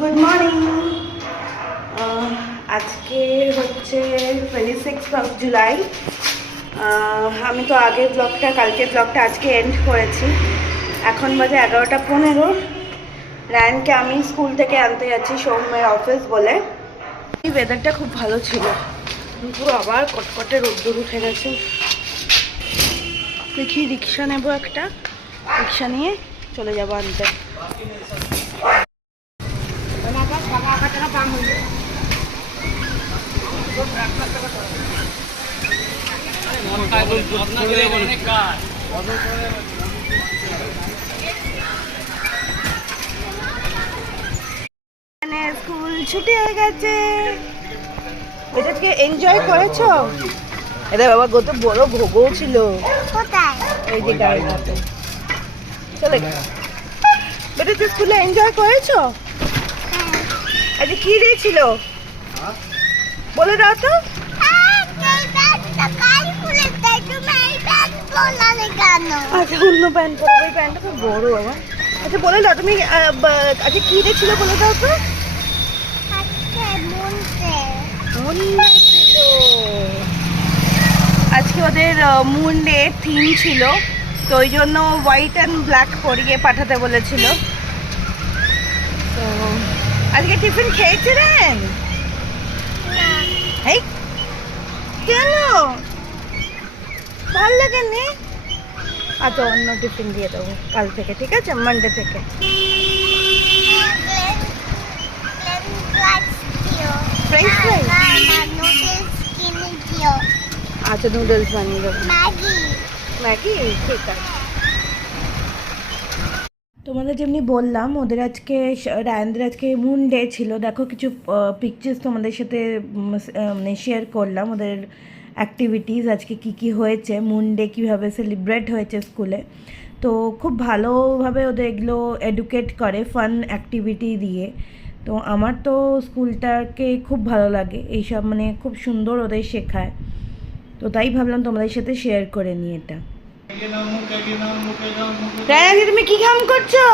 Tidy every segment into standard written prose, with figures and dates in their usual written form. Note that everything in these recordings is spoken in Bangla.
Good morning. আজকে হচ্ছে 26 জুলাই। আমি তো আগের ব্লগটা, কালকের ব্লগটা আজকে এন্ড করেছি। এখন বাজে 11:15। রায়ানকে আমি স্কুল থেকে আনতে যাচ্ছি সৌম্যের অফিস বলে। এই ওয়েদারটা খুব ভালো ছিল, পুরো আবার কটকটে রোদ্দুর উঠে গেছে। দেখি রিক্সা নেব, একটা রিক্সা নিয়ে চলে যাবো আনতে। স্কুল ছুটি হয়ে গেছে। এটাকে এনজয় করেছো? এটা বাবা কত বড় ভোগও ছিল। এই যে গাড়িটাতে চলে গেছে। বেটা তুই স্কুলে এনজয় করেছো? আজকে কি ডে ছিল বলে দাও তো। আচ্ছা অন্য প্যান্ট পরো, ওই প্যান্টটা তো বড় বাবা। আচ্ছা বলে দাও তুমি, আজকে কি ডে ছিল বলে দাও তো। ছিল আজকে ওদের মুন ডে থিম ছিল, তো ওই জন্য হোয়াইট অ্যান্ড ব্ল্যাক পরিয়ে পাঠাতে বলেছিল। তো আজকে টিফিন খেয়েছিলেন? এই কেন, ভালো লাগেনি? আচ্ছা অন্য টিফিন দিয়ে দেবো কাল থেকে, ঠিক আছে? মানডে থেকে। ফ্রেঞ্চ ফ্রাই, আচ্ছা নুডলস বানিয়ে দেবো। ম্যাগি, ঠিক আছে। তোমাদের যেমনি বললাম, ওদের আজকে রায়ানদের আজকে মুন ডে ছিল। দেখো কিছু পিকচার্স তোমাদের সাথে মানে শেয়ার করলাম ওদের অ্যাক্টিভিটিস, আজকে কি কি হয়েছে, মুন ডে কীভাবে সেলিব্রেট হয়েছে স্কুলে। তো খুব ভালোভাবে ওদের এগুলো এডুকেট করে ফান অ্যাক্টিভিটি দিয়ে। তো আমার তো স্কুলটাকে খুব ভালো লাগে, এইসব মানে খুব সুন্দর ওদের শেখায়। তো তাই ভাবলাম তোমাদের সাথে শেয়ার করে নিই এটা। রায়ান তুমি কি কাম করছো?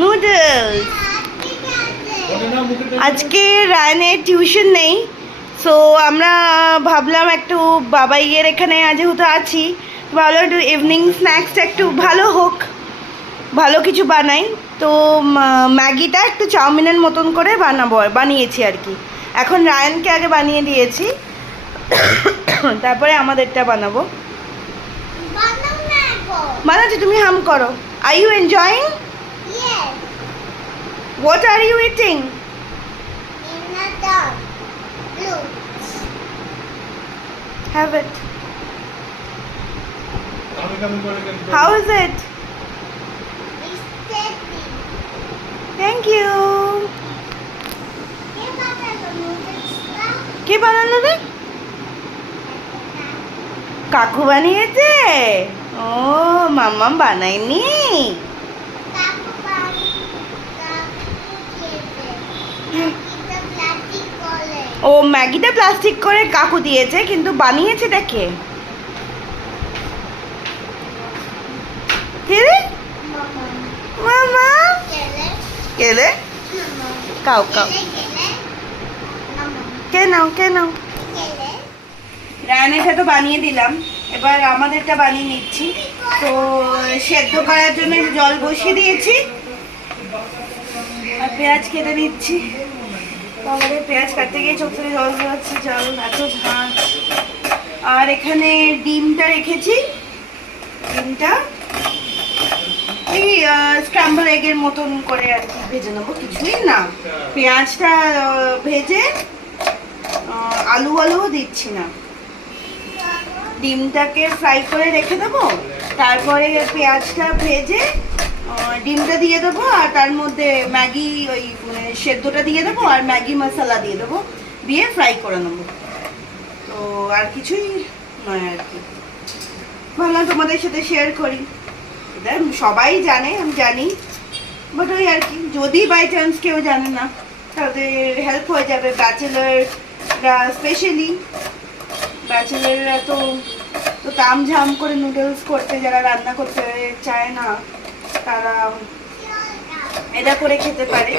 নুডলস। আজকে রায়ানের টিউশন নেই, সো আমরা ভাবলাম একটু বাবাইয়ের এখানে যেহেতু আছি, ভাবলাম একটু ইভিনিং স্ন্যাক্সটা একটু ভালো হোক, ভালো কিছু বানাই। তো ম্যাগিটা একটু চাউমিনের মতন করে বানিয়েছি আর কি। এখন রায়ানকে আগে বানিয়ে দিয়েছি, তারপরে আমাদেরটা বানাবো। বানাচ্ছি, তুমি হাম করো। Are you enjoying? What are you eating? Have it. How is it? Thank you. কে বানালো রে? কাকু বানিয়েছে? ও মাম্মা বানায়নি? ও ম্যাগিটা প্লাস্টিক করে কাকু দিয়েছে, কিন্তু বানিয়েছে দেখে। কে রে? মামা কেলে কাউ কাউ কেন কেন? রায়ানেরটা তো বানিয়ে দিলাম, এবার আমাদেরটা বানিয়ে নিচ্ছি। তো সেদ্ধ করার জন্য জল বসিয়ে দিয়েছি আর পেঁয়াজ কেটে নিচ্ছি। তাহলে পেঁয়াজ কাটতে গিয়ে চোখ থেকে জল বেরোচ্ছে, জল এত ঝাঁজ। আর এখানে ডিমটা রেখেছি, ডিমটা এই স্ক্র্যাম্বল এগের মতন করে আর কি ভেজে নেবো, কিছুই না। পেঁয়াজটা ভেজে আলুও দিচ্ছি না, ডিমটাকে ফ্রাই করে রেখে দেবো। তারপরে পেঁয়াজটা ভেজে ডিমটা দিয়ে দেবো, আর তার মধ্যে ম্যাগি ওই সেদ্ধটা দিয়ে দেবো, আর ম্যাগি মশলা দিয়ে দেবো, দিয়ে ফ্রাই করে নেবো। তো আর কিছুই নয় আর কি, ভাবলাম তোমাদের সাথে শেয়ার করি। এটা সবাই জানে, আমি জানি, বাট ওই আর কি, যদি বাই চান্স কেউ জানে না তাদের হেল্প হয়ে যাবে। ব্যাচেলাররা স্পেশালি, ব্যাচেলাররা তো তামঝাম করে নুডলস করতে, যারা রান্না করতে চায় না তারা এটা করে খেতে পারে,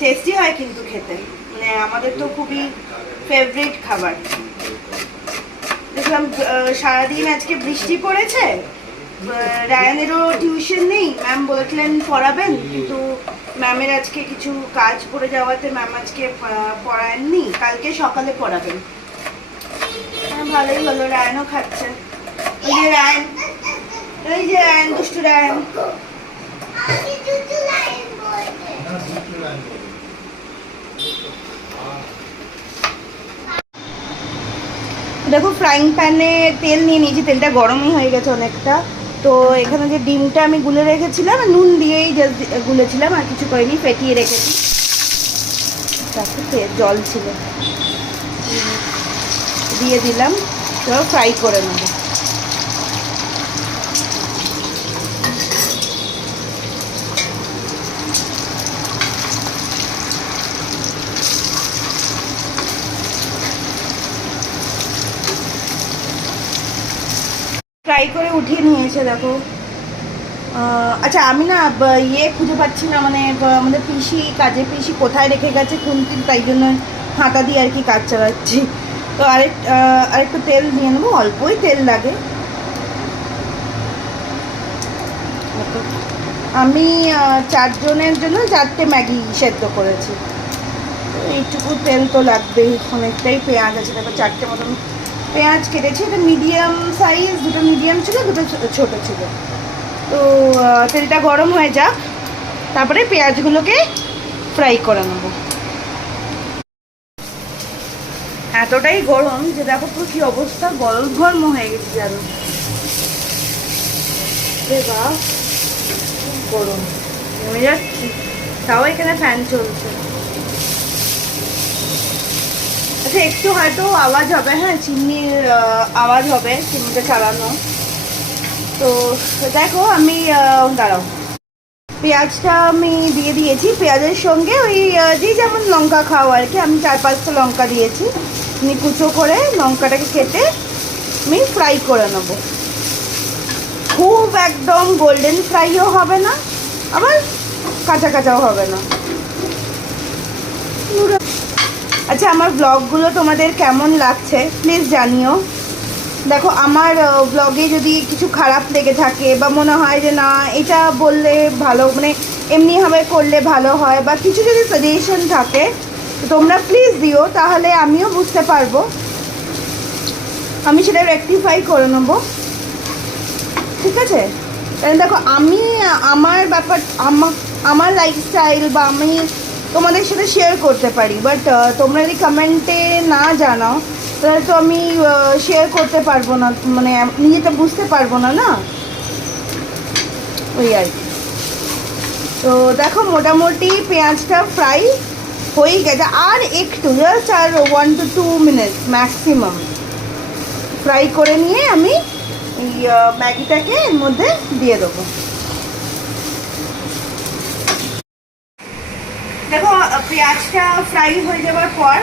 টেস্টি হয় কিন্তু খেতে, মানে আমাদের তো খুবই ফেভারিট খাবার। দেখলাম সারাদিন আজকে বৃষ্টি পড়েছে, রায়ানেরও টিউশন নেই, ম্যাম বলেছিলেন পড়াবেন, কিন্তু ম্যামের আজকে কিছু কাজ পড়ে যাওয়াতে ম্যাম আজকে পড়ায়নি, কালকে সকালে পড়াবেন। ভালোই হলো, রায়ানও খাচ্ছে। ওই যে রায়ান, ওই যে রায়ান, দুষ্টু রায়ান। দেখো ফ্রাইং প্যানে তেল নিয়ে নিয়েছি, তেলটা গরমই হয়ে গেছে অনেকটা। তো এখানে যে ডিমটা আমি গুলে রেখেছিলাম, নুন দিয়েই জাস্ট গুলেছিলাম, আর কিছু করিনি, ফেটিয়ে রেখেছি। তারপরে জল ছিল, দিয়ে দিলাম, তো ফ্রাই করে নেব। ফ্রাই করে উঠিয়ে নিয়েছে দেখো। আচ্ছা আমি না ইয়ে খুঁজে পাচ্ছি না, মানে আমাদের পিসি, কাজের পিসি কোথায় রেখে গেছে খুন্তি, তাই জন্য হাতা দিয়ে আর কি কাজ চালাচ্ছি। তো আরেকটু তেল দিয়ে নেবো, অল্পই তেল লাগে। আমি 4 জনের জন্য 4টে ম্যাগি সেদ্ধ করেছি, এইটুকু তেল তো লাগবেই, অনেকটাই পেঁয়াজ আছে দেখো, 4টে মতন পেঁয়াজ কেটেছি। এটা মিডিয়াম সাইজ, দুটো মিডিয়াম ছিল, দুটো ছোটো ছিল। তো তেলটা গরম হয়ে যাক, তারপরে পেঁয়াজগুলোকে ফ্রাই করে নেব। এতটাই গরম যে দেখো তো কি অবস্থা, গরম হয়ে গেছে জানো, গরম নেমে যাচ্ছি, তাও এখানে ফ্যান চলছে। আচ্ছা একটু হয়তো আওয়াজ হবে, হ্যাঁ চিমনির আওয়াজ হবে, চিমনিটা চালানো। তো দেখো আমি দাঁড়াও, পেঁয়াজটা আমি দিয়ে দিয়েছি, পেঁয়াজের সঙ্গে ওই যে যেমন লঙ্কা খাও আর কি, আমি 4-5টা লঙ্কা দিয়েছি, আমি কুচো করে লঙ্কাটাকে কেটে আমি ফ্রাই করে নেব। খুব একদম গোল্ডেন ফ্রাইও হবে না, আবার কাঁচা কাঁচাও হবে না। আচ্ছা আমার ব্লগগুলো তোমাদের কেমন লাগছে প্লিজ জানিও। দেখো আমার ব্লগে যদি কিছু খারাপ লেগে থাকে বা মনে হয় যে না এটা বললে ভালো, মানে এমনিভাবে করলে ভালো হয়, বা কিছু যদি সাজেশন থাকে তোমরা প্লিজ দিও, তাহলে আমিও বুঝতে পারবো, আমি সেটা রেকটিফাই করে নেবো, ঠিক আছে? কারণ দেখো আমি আমার ব্যাপার, আমার লাইফস্টাইল বা আমি তোমাদের সাথে শেয়ার করতে পারি, বাট তোমরা যদি কমেন্টে না জানাও তাহলে তো আমি শেয়ার করতে পারবো না, মানে নিজেটা বুঝতে পারবো না, না ওই আর কি। তো দেখো মোটামুটি পেঁয়াজটা ফ্রাই হয়ে গেছে, আর একটু জাস্ট আর 1 to 2 মিনিট ম্যাক্সিমাম ফ্রাই করে নিয়ে আমি এই ম্যাগিটাকে এর মধ্যে দিয়ে দেবো। দেখো পেঁয়াজটা ফ্রাই হয়ে যাওয়ার পর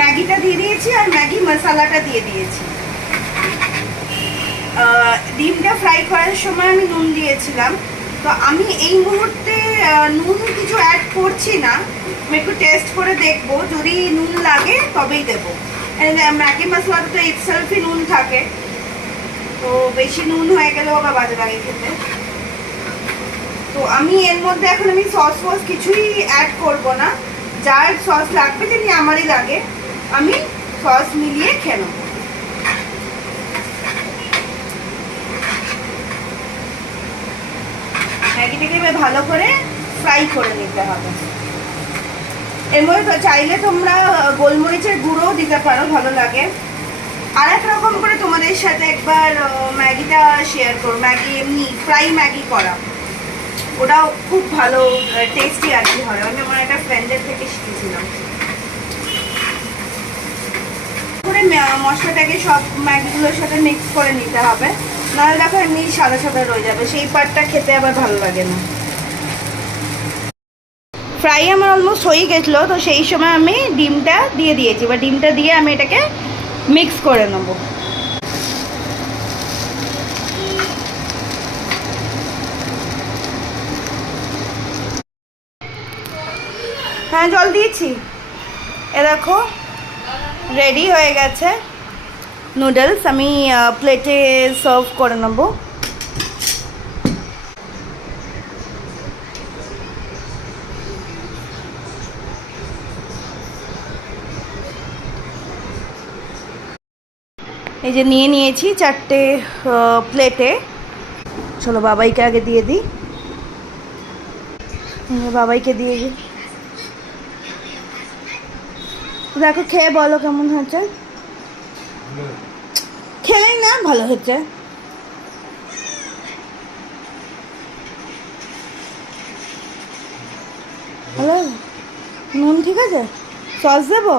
ম্যাগিটা দিয়ে দিয়েছি, আর ম্যাগি মশলাটা দিয়ে দিয়েছি। ডিমটা ফ্রাই করার সময় আমি নুন দিয়েছিলাম, তো আমি এই মুহূর্তে নুন কিছু অ্যাড করছি না, আমি একটু টেস্ট করে দেখবো, যদি নুন লাগে তবেই দেবো। ম্যাগি মশলাতে তো ইটসেলফই নুন থাকে, তো বেশি নুন হয়ে গেলেও আবার বাজে লাগে খেতে। তো আমি এর মধ্যে এখন আমি সস ফস কিছুই অ্যাড করব না, যার সস লাগবে, যদি আমারই লাগে আমি সস মিলিয়ে খেয়ে নেব। ম্যাগিটাকে এবার ভালো করে ফ্রাই করে নিতে হবে। এর মধ্যে চাইলে তোমরা গোলমরিচের গুঁড়োও দিতে পারো, ভালো লাগে। আর এক রকম করে তোমাদের সাথে একবার ম্যাগিটা শেয়ার করো, ম্যাগি এমনি ফ্রাই ম্যাগি করা, ওটাও খুব ভালো টেস্টি আর কি হয়, আমি আমার একটা ফ্রেন্ডের থেকে শিখেছিলাম। করে মশলাটাকে সব ম্যাগিগুলোর সাথে মিক্স করে নিতে হবে, নাহলে দেখো এমনি সাদা সাদা রয়ে যাবে, সেই পার্টটা খেতে আবার ভালো লাগে না। ফ্রাই আমার অলমোস্ট হয়ে গেছিলো, তো সেই সময় আমি ডিমটা দিয়ে দিয়েছি, বা ডিমটা দিয়ে আমি এটাকে মিক্স করে নেব। হ্যাঁ জল দিয়েছি। এ দেখো রেডি হয়ে গেছে নুডলস। আমি প্লেটে সার্ভ করে নেব। এই যে নিয়ে নিয়েছি 4টে প্লেটে। চলো বাবাইকে আগে দিয়ে দিই। বাবাইকে দিয়ে দিই। দেখো খেয়ে বলো কেমন হয়েছে। খেলেই না ভালো হচ্ছে। ভালো নুন ঠিক আছে? সস দেবো?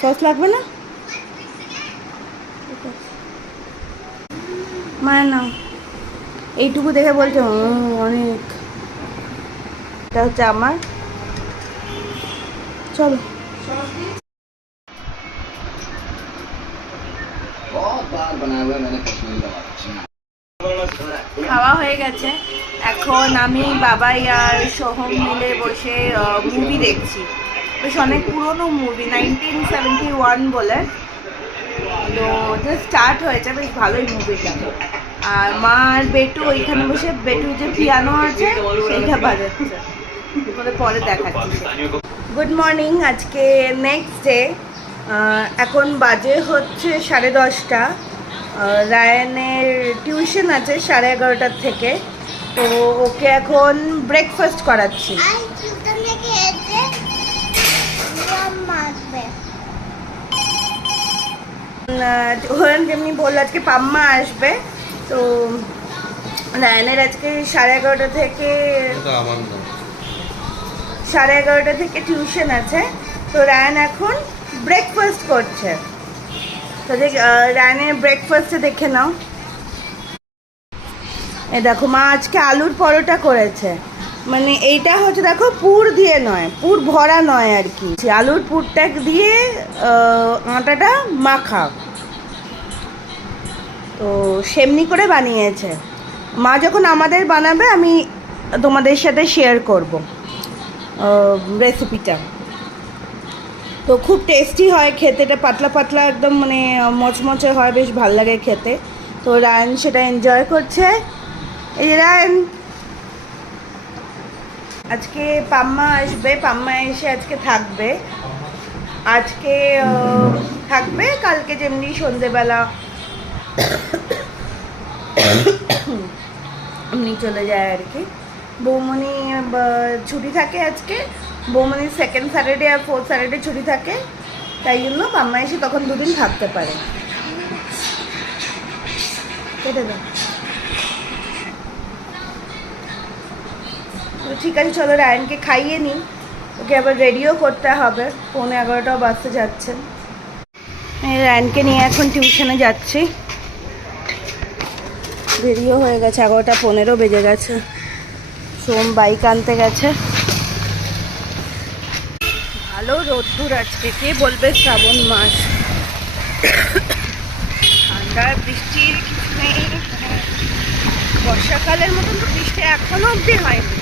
সস লাগবে না? মায়ের নাম এইটুকু দেখে বলছে অনেক। এটা হচ্ছে আমার। চলো খাওয়া হয়ে গেছে। এখন আমি বাবাই আর সোহম মিলে বসে মুভি দেখছি। বেশ অনেক পুরনো মুভি, 1971 বলে। তো স্টার্ট হয়েছে, বেশ ভালোই মুভিটা। আর মা আর বেটু ওইখানে বসে, বেটু যে পিয়ানো আছে সেইটা বাজাচ্ছে। পরে দেখাচ্ছি। Good morning. আজকে নেক্সট ডে। এখন বাজে হচ্ছে 10:30। রায়ানের টিউশন আছে 11:30 থেকে। তো ওকে এখন ব্রেকফাস্ট করাচ্ছি। যেমনি বললো আজকে পাম্মা আসবে। তো রায়ানের আজকে 11:30 থেকে 11:30 থেকে টিউশন আছে। তো রায়ান এখন ব্রেকফাস্ট করছে। তো রায়ানের ব্রেকফাস্টে দেখে নাও। এ দেখো মা আজকে আলুর পরোটা করেছে। মানে এইটা হচ্ছে দেখো পুর দিয়ে নয়, পুর ভরা নয় আর কি, আলুর পুরটা দিয়ে আটাটা মাখা। তো সেমনি করে বানিয়েছে। মা যখন আমাদের বানাবে আমি তোমাদের সাথে শেয়ার করব রেসিপিটা। তো খুব টেস্টি হয় খেতে, এটা পাতলা পাতলা একদম মানে মচমচে হয়, বেশ ভালো লাগে খেতে। তো রায়ান সেটা এনজয় করছে। এই যে রায়ান আজকে পাম্মা আসবে, পাম্মা এসে আজকে থাকবে। আজকে থাকবে, কালকে যেমনি সন্ধেবেলা এমনি চলে যায় আর কি। বৌমনি ছুটি থাকে আজকে, বৌমনির 2nd স্যাটারডে আর 4th স্যাটারডে ছুটি থাকে, তাই জন্য পাম্মা এসে তখন 2 দিন থাকতে পারে। কেটে দাও। ঠিক আছে চলো রায়ানকে খাইয়ে নিই, ওকে আবার রেডিও করতে হবে, 11:15 বাজতে যাচ্ছে। রায়ানকে নিয়ে এখন টিউশনে যাচ্ছি। দেরিও হয়ে গেছে, 11:15 বেজে গেছে। সোম বাইক আনতে গেছে। ভালো রোদ্দুর আজকে, কে বলবে শ্রাবণ মাস। ঠান্ডা বৃষ্টির কিছু নেই, বর্ষাকালের মতন তো বৃষ্টি এখনো অব্দি হয়নি।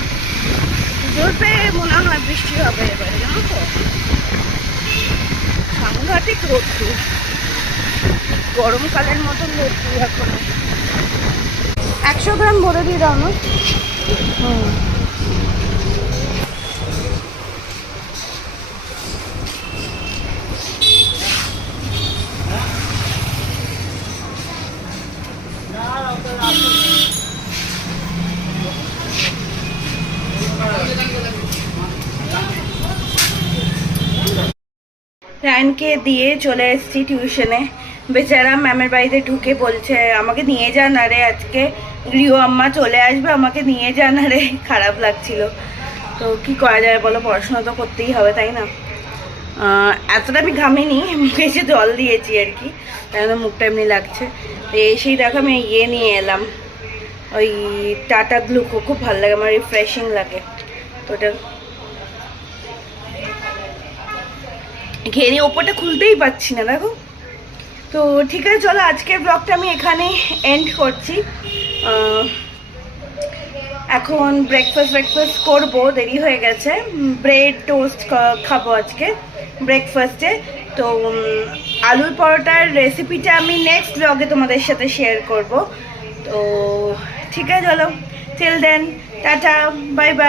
পুজোতে মনে হয় বৃষ্টি হবে এবারে, জানো তো। সাংঘাতিক রোদ্দুর, গরমকালের মতন রোদ্দুর এখনো। 100 গ্রাম ভরে দিয়ে দাও না। রায়ানকে দিয়ে চলে এসেছি টিউশনে। বেচারা ম্যামের বাড়িতে ঢুকে বলছে আমাকে নিয়ে যান, আরে আজকে গৃহ আম্মা চলে আসবে, আমাকে নিয়ে যান। আরে খারাপ লাগছিল। তো কি করা যায় বলো, পড়াশোনা তো করতেই হবে তাই না। এতটা আমি ঘামিনি, মুখে এসে জল দিয়েছি আর কি, তাই জন্য মুখটা এমনি লাগছে। তো এসেই দেখো আমি ইয়ে নিয়ে এলাম, ওই টাটা গ্লুকো, খুব ভালো লাগে আমার, রিফ্রেশিং লাগে। তো ওটা ঘেরে ওপরটা খুলতেই পারছি না দেখো। তো ঠিক আছে চলো আজকের ব্লগটা আমি এখানে এন্ড করছি। এখন ব্রেকফাস্ট করবো, দেরি হয়ে গেছে। ব্রেড টোস্ট খাবো আজকে ব্রেকফাস্টে। তো আলুর পরোটার রেসিপিটা আমি নেক্সট ব্লগে তোমাদের সাথে শেয়ার করব। তো ঠিক আছে, চলো, till then tata, bye by.